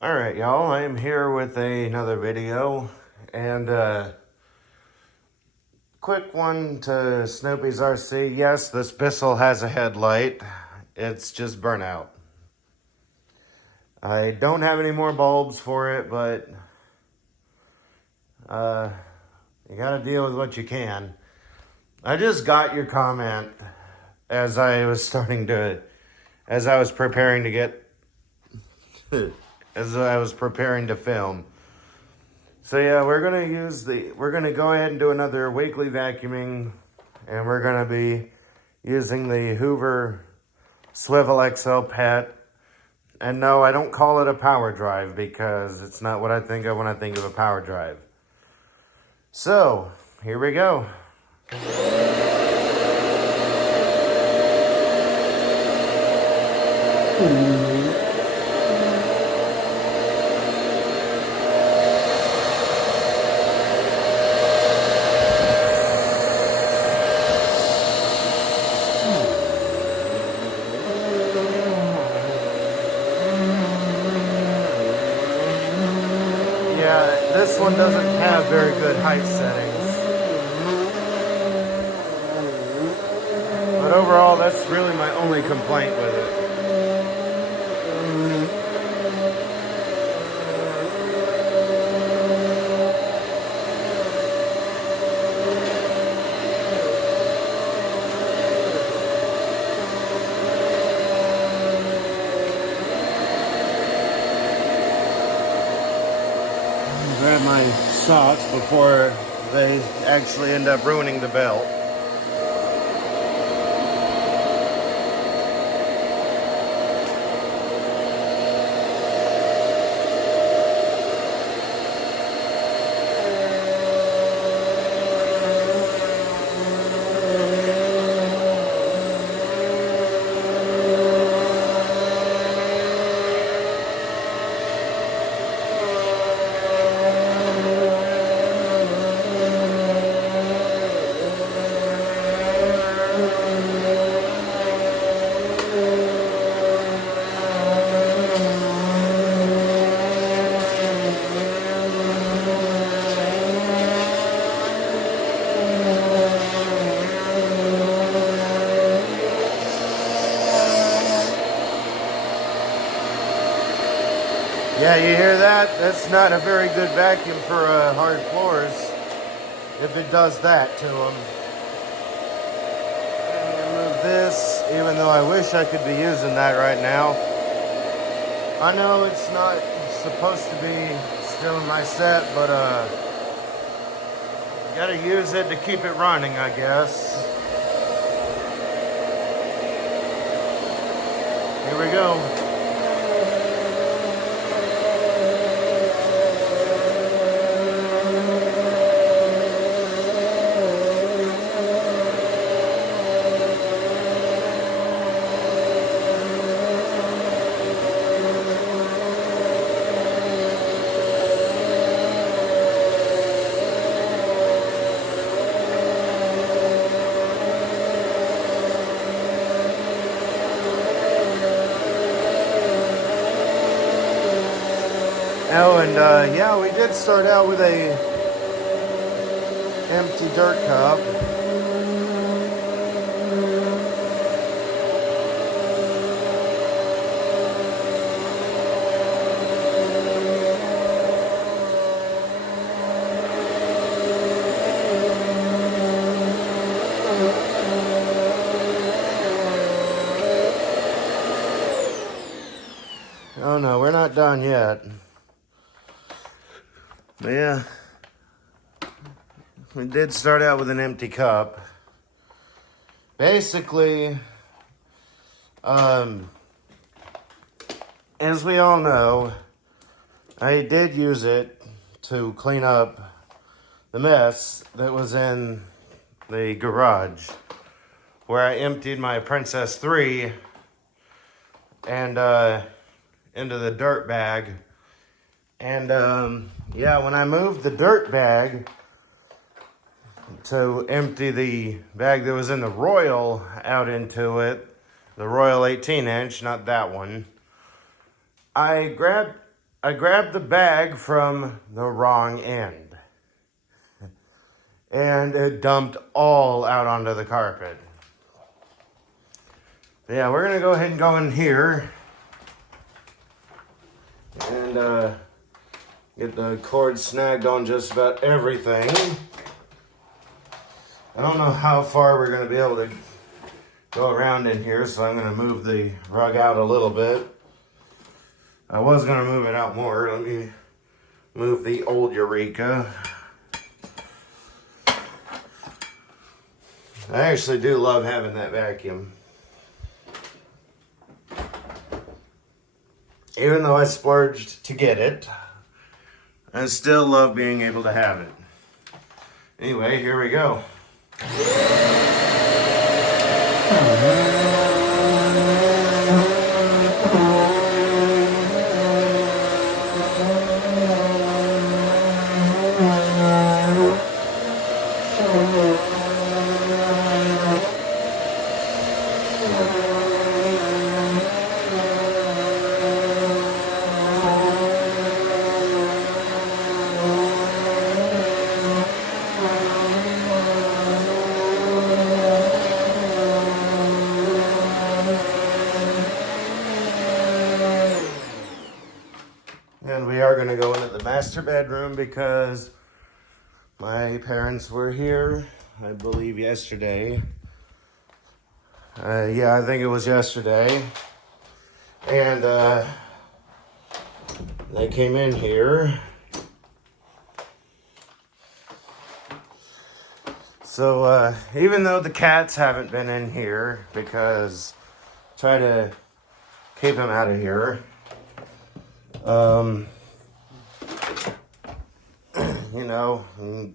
All right, y'all, I am here with another video, and quick one to Snoopy's RC. Yes, this Bissell has a headlight. It's just burnt out. I don't have any more bulbs for it, but you gotta deal with what you can. I just got your comment as I was preparing to get, as I was preparing to film. So yeah, we're gonna go ahead and do another weekly vacuuming, and we're gonna be using the Hoover Swivel XL Pet. And no, I don't call it a power drive because it's not what I think of when I think of a power drive. So, here we go. Yeah, this one doesn't have very good height settings. But overall, that's really my only complaint with it. Grab my socks before they actually end up ruining the belt. Yeah, you hear that? That's not a very good vacuum for hard floors if it does that to them. Move this, even though I wish I could be using that right now. I know it's not supposed to be still in my set, but gotta use it to keep it running, I guess. Here we go. Oh, and yeah, we did start out with a empty dirt cup. Oh no, we're not done yet. But yeah, we did start out with an empty cup. Basically, as we all know, I did use it to clean up the mess that was in the garage, where I emptied my Princess 3 and into the dirt bag. And yeah, when I moved the dirt bag to empty the bag that was in the Royal out into it, the Royal 18-inch, not that one, I grabbed I grabbed the bag from the wrong end. And it dumped all out onto the carpet. Yeah, we're gonna go ahead and go in here and get the cord snagged on just about everything. I don't know how far we're gonna be able to go around in here, so I'm gonna move the rug out a little bit. I was gonna move it out more. Let me move the old Eureka. I actually do love having that vacuum. Even though I splurged to get it, I still love being able to have it. Anyway, here we go. And we are going to go into the master bedroom because my parents were here, I believe, yesterday. Yeah, I think it was yesterday. And they came in here. So even though the cats haven't been in here because try to keep them out of here. You know, when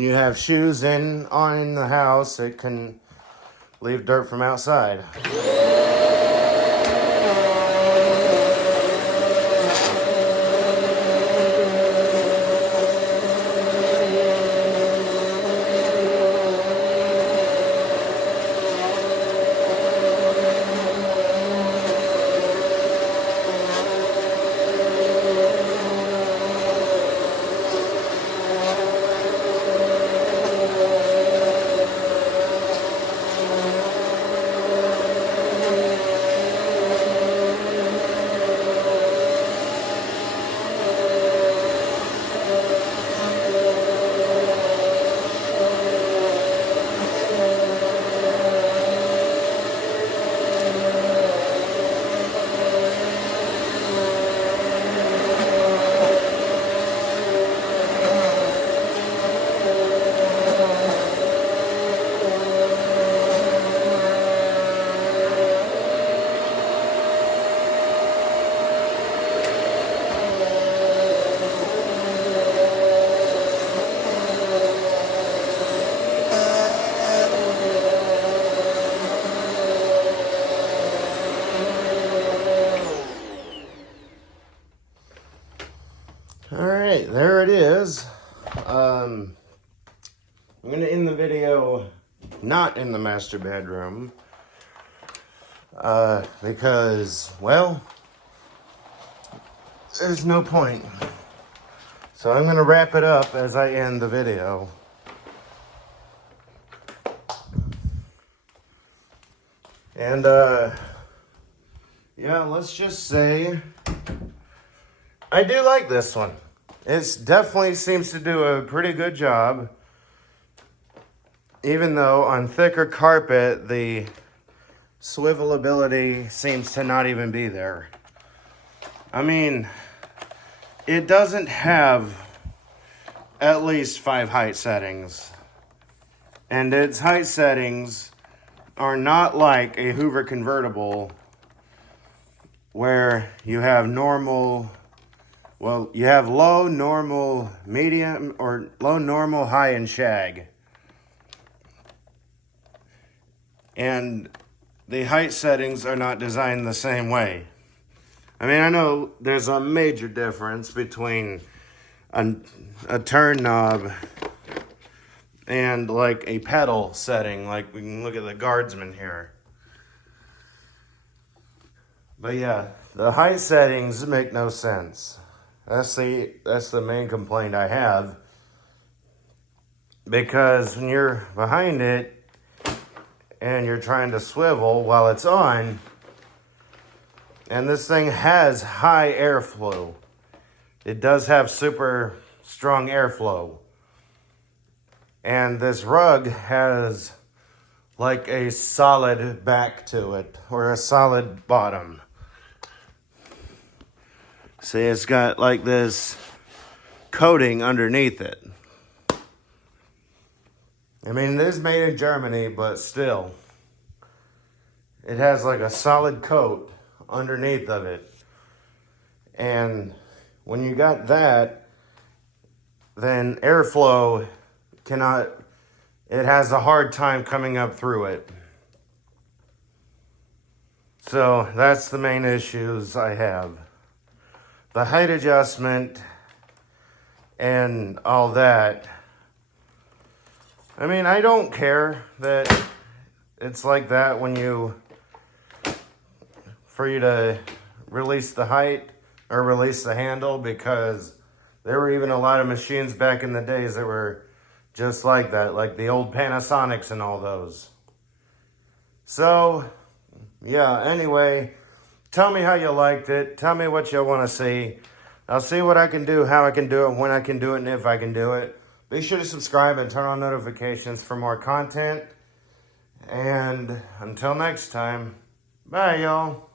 you have shoes on in the house, it can leave dirt from outside. Alright, there it is. I'm going to end the video not in the master bedroom because, well, there's no point. So I'm going to wrap it up as I end the video. And, yeah, let's just say I do like this one. It definitely seems to do a pretty good job. Even though on thicker carpet, the swivel ability seems to not even be there. I mean, it doesn't have at least 5 height settings. And its height settings are not like a Hoover convertible where you have normal, well, you have low, normal, medium, or low, normal, high, and shag. And the height settings are not designed the same way. I mean, I know there's a major difference between a turn knob and like a pedal setting. Like we can look at the Guardsman here. But yeah, The height settings make no sense. That's the main complaint I have. Because when you're behind it and you're trying to swivel while it's on, and this thing has high airflow. It does have super strong airflow. And this rug has like a solid back to it, or a solid bottom. See, it's got like this coating underneath it. I mean, it is made in Germany, but still. It has like a solid coat underneath of it. And when you got that, then airflow it has a hard time coming up through it. So that's the main issues I have. The height adjustment and all that. I mean, I don't care that it's like that for you to release the height or release the handle, because there were even a lot of machines back in the days that were just like that, like the old Panasonics and all those. So, yeah, anyway, tell me how you liked it. Tell me what you want to see. I'll see what I can do, how I can do it, when I can do it, and if I can do it. Be sure to subscribe and turn on notifications for more content. And until next time, bye, y'all.